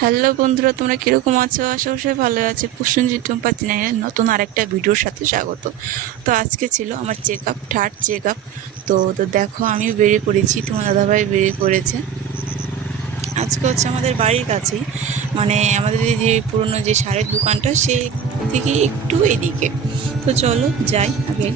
Hello বন্ধুরা, তোমরা কীরকম আছো? আশা ভালো আছে। প্রসেনজিৎ টুম্পা চ্যানেলের নতুন আরেকটা ভিডিওর সাথে স্বাগত। তো আজকে ছিল আমার check up third check up তো তো দেখো আমি বেরিয়ে পড়েছি। তোমার দাদাভাই বেরিয়ে পড়েছে। আজকে হচ্ছে আমাদের বাড়ির কাছেই। মানে আমাদের যে পুরনো যে সারের দোকানটা, সেই থেকে একটু এদিকে। তো চলো, যাই আগে।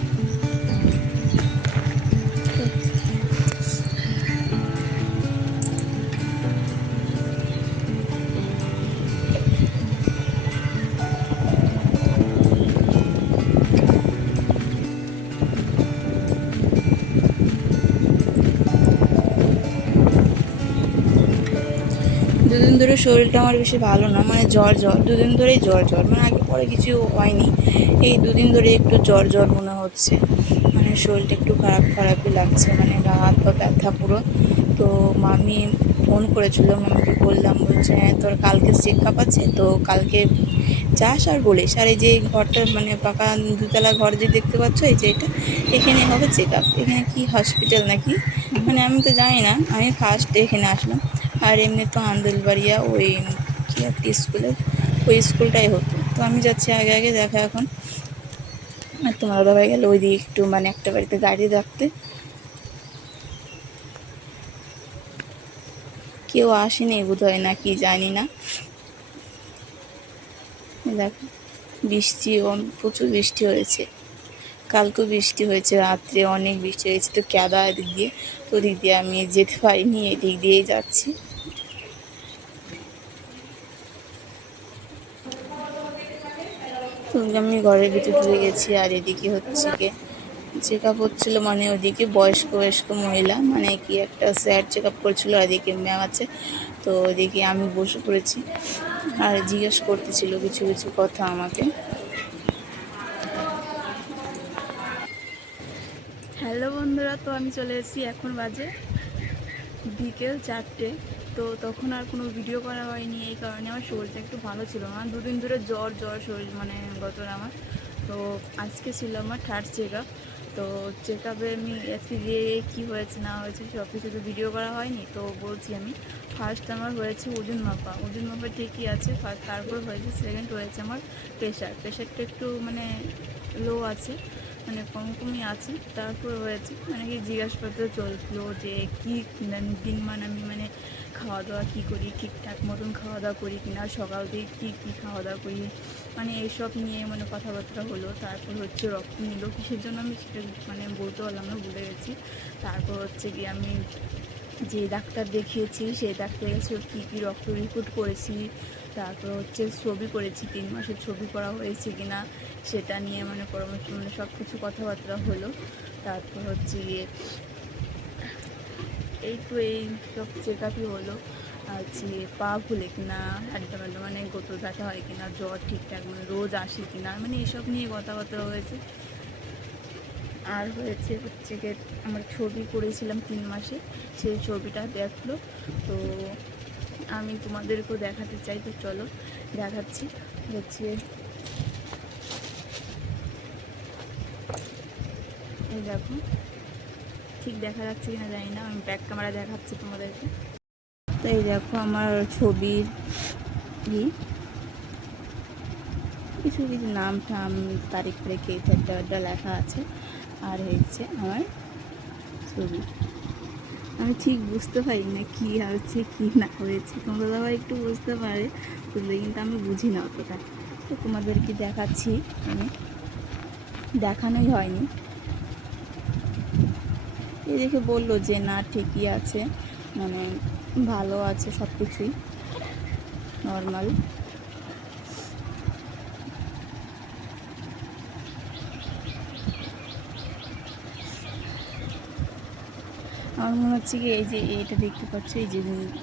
ধরে শরীরটা আমার বেশি ভালো না মানে জ্বর জ্বর, দুদিন ধরেই জ্বর জ্বর মানে আগে পরে কিছু হয়নি। এই দুদিন ধরে একটু জ্বর জ্বর মনে হচ্ছে মানে শরীরটা একটু খারাপ খারাপই লাগছে মানে হাত পা ব্যথা পুরো। তো মামি ফোন করেছিল, মামিকে বললাম, বলছে হ্যাঁ তোর কালকে চেক আপ আছে, তো কালকে যাস আর বলিস। আর এই যে ঘরটা মানে পাকা দুতলা ঘর যে দেখতে পাচ্ছ, এই যে এটা, এখানে হবে চেক আপ এখানে কি হসপিটাল নাকি? মানে আমি তো জানি না, আমি ফার্স্ট এখানে আসলাম। আর এমনি তো আন্দুলবাড়িয়া ওই কি একটা স্কুলের ওই স্কুলটাই হতো। তো আমি যাচ্ছি আগে আগে, দেখা এখন। আর তোমার দাদাভাই গেল ওই দিকে একটু মানে একটা বাড়িতে গাড়ি রাখতে কেউ আসেনি বোধ হয় না কি জানি না। দেখো, বৃষ্টি প্রচুর বৃষ্টি হয়েছে। কালকেও বৃষ্টি হয়েছে, রাত্রে অনেক বৃষ্টি হয়েছে। তো ক্যাদা এদিক দিয়ে তো ওদিক দিয়ে আমি যেতে পারিনি, এদিক দিয়েই যাচ্ছি। আমি ঘরের ভিতরে ঢুকে গেছি আর এদিকে হচ্ছে গিয়ে চেক আপ হচ্ছিল মানে ওদিকে বয়স্ক বয়স্ক মহিলা মানে কি একটা স্যার চেক আপ করছিল এদিকে ম্যাম আছে। তো ওদিকে আমি বসে পড়েছি আর জিজ্ঞেস করতেছিল কিছু কিছু কথা আমাকে। হ্যালো বন্ধুরা, তো আমি চলে এসেছি এখন বাজে বিকেল চারটে। তো তখন আর কোনো ভিডিও করা হয়নি, এই কারণে আমার শরীরটা একটু ভালো ছিল না। দুদিন ধরে জ্বর জ্বর শরীর মানে গত আমার। তো আজকে ছিল আমার থার্ড চেক আপ তো চেক আপে আমি আজকে গিয়ে কী হয়েছে, না হয়েছে সব কিছু তো ভিডিও করা হয়নি। তো বলছি আমি ফার্স্ট আমার হয়েছে ওজন মাপা। ওজন মাপা ঠিকই আছে ফার্স্ট তারপর হয়েছে সেকেন্ড হয়েছে আমার প্রেশার প্রেশারটা একটু মানে লো আছে। মানে কম কমই আছে, তারপর হয়েছে মানে কি জিজ্ঞাসাপত্র চলছিল যে কী দিন মান আমি মানে খাওয়া দাওয়া কী করি, ঠিকঠাক মতন খাওয়া দাওয়া করি কিনা, সকাল থেকে কী কী খাওয়া দাওয়া করি মানে এইসব নিয়ে মানে কথাবার্তা হলো, তারপর হচ্ছে রক্ত নিল, কিসের জন্য আমি সেটা মানে বলতে পারলাম না, ভুলে গেছি, তারপর হচ্ছে কি আমি যে ডাক্তার দেখিয়েছি, সেই ডাক্তারের কাছে কী কী রক্ত রিপোর্ট করেছি, তারপর হচ্ছে ছবি করেছি, তিন মাসের ছবি করা হয়েছে কিনা সেটা নিয়ে মানে পরামর্শ মানে সব কিছু কথাবার্তা হলো। তারপর হচ্ছে গিয়ে এই তো এই সব চেক আপই হলো। যে পা ফুলে কিনা হাড্ডা মাড্ডা মানে গোতর ব্যথা হয় কিনা, জ্বর ঠিকঠাক মানে রোজ আসে কিনা মানে এসব নিয়ে কথাবার্তা হয়েছে। আর হয়েছে হচ্ছে গিয়ে আমার ছবি করেছিলাম তিন মাসে, সেই ছবিটা দেখল। তো আমি তোমাদেরকেও দেখাতে চাই, তো চলো দেখাচ্ছি। হচ্ছে এই দেখো। ঠিক দেখা যাচ্ছে কিনা জানি না, আমি ব্যাক ক্যামেরা দেখাচ্ছি তোমাদেরকে। তো এই দেখো আমার ছবির ই। কিছু কিছু নাম টাম, তারিখ তারিখ, এই একটা লেখা আছে। আর হচ্ছে আমার ছবি। আমি ঠিক বুঝতে পারি না কী হচ্ছে কী না হয়েছে। তোমরা দাদা একটু বুঝতে পারে, বুঝলে কিন্তু আমি বুঝি না অতটা। তো তোমাদেরকে দেখাচ্ছি। আমি দেখানোই হয়নি। এ দেখে বলল যে না, ঠিকই আছে মানে ভালো আছে সব কিছুই নর্মাল আমার মনে হচ্ছে কি এই যে এইটা দেখতে পাচ্ছ, এই যে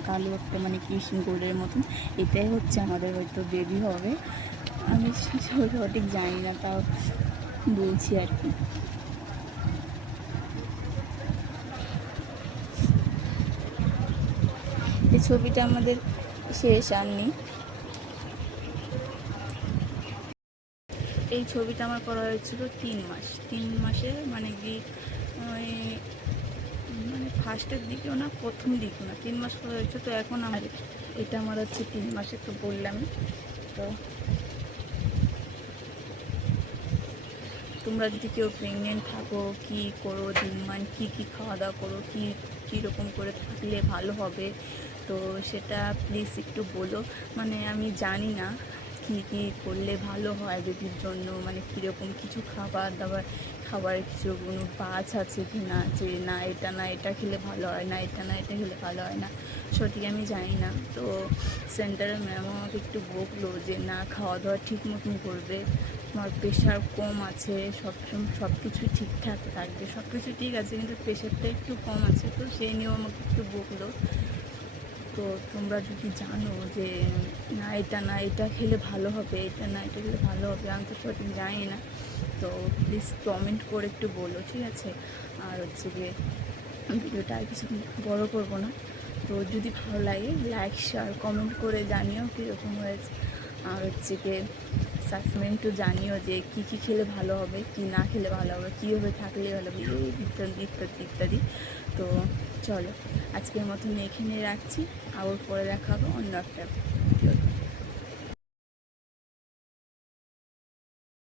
কালো একটা মানে কৃষ্ণ গোল্ডের মতন, এটাই হচ্ছে আমাদের হয়তো বেবি হবে। আমি সঠিক জানি না, তাও বলছি আর কি। এই ছবিটা আমাদের শেষ আননি এই ছবিটা আমার করা হয়েছিল তিন মাস। তিন মাসে মানে কি, ওই মানে ফার্স্টের দিকেও না, প্রথম দিকেও না। তিন মাস করা হয়েছে, তো এখন আমার এটা আমার হচ্ছে তিন মাসে তো বললাম তো তোমরা যদি কেউ প্রেগনেন্ট থাকো, কি করো দিন মান কী কী খাওয়া দাওয়া করো, কী কীরকম করে থাকলে ভালো হবে? তো সেটা প্লিজ একটু বলো। মানে আমি জানি না। কী কী করলে ভালো হয় বেবির জন্য? মানে কীরকম কিছু খাবার দাবার খাবারের কিছু কোনো পাঁচ আছে কি না? যে না, এটা না, এটা খেলে ভালো হয় না, এটা না, এটা খেলে ভালো হয় না, সঠিক আমি জানি না। তো সেন্টারের ম্যাম আমাকে একটু বকলো যে, না খাওয়া দাওয়া ঠিক মতন করবে। তোমার প্রেশার কম আছে, সব সব কিছু ঠিকঠাক থাকবে। সব কিছু ঠিক আছে, কিন্তু প্রেশারটা একটু কম আছে। তো সেই নিয়েও আমাকে একটু বকলো। তো তোমরা যদি জানো যে, না, এটা না, এটা খেলে ভালো হবে, এটা না, এটা খেলে ভালো হবে, আমি তো সঠিক জানি না। তো প্লিজ কমেন্ট করে একটু বলো, ঠিক আছে? আর হচ্ছে গিয়ে ভিডিওটা আর কিছু বড়ো করব না। তো যদি ভালো লাগে লাইক শেয়ার কমেন্ট করে জানিও কীরকম হয়েছে। আর হচ্ছে গিয়ে সাসপেন্টও জানিও যে কী কী খেলে ভালো হবে, কী না খেলে ভালো হবে কীভাবে থাকলে ভালো হবে, এই ইত্যাদি ইত্যাদি ইত্যাদি। তো চলো, আজকের মতন এখানে রাখছি। আবার পরে দেখা হবে অন্য একটা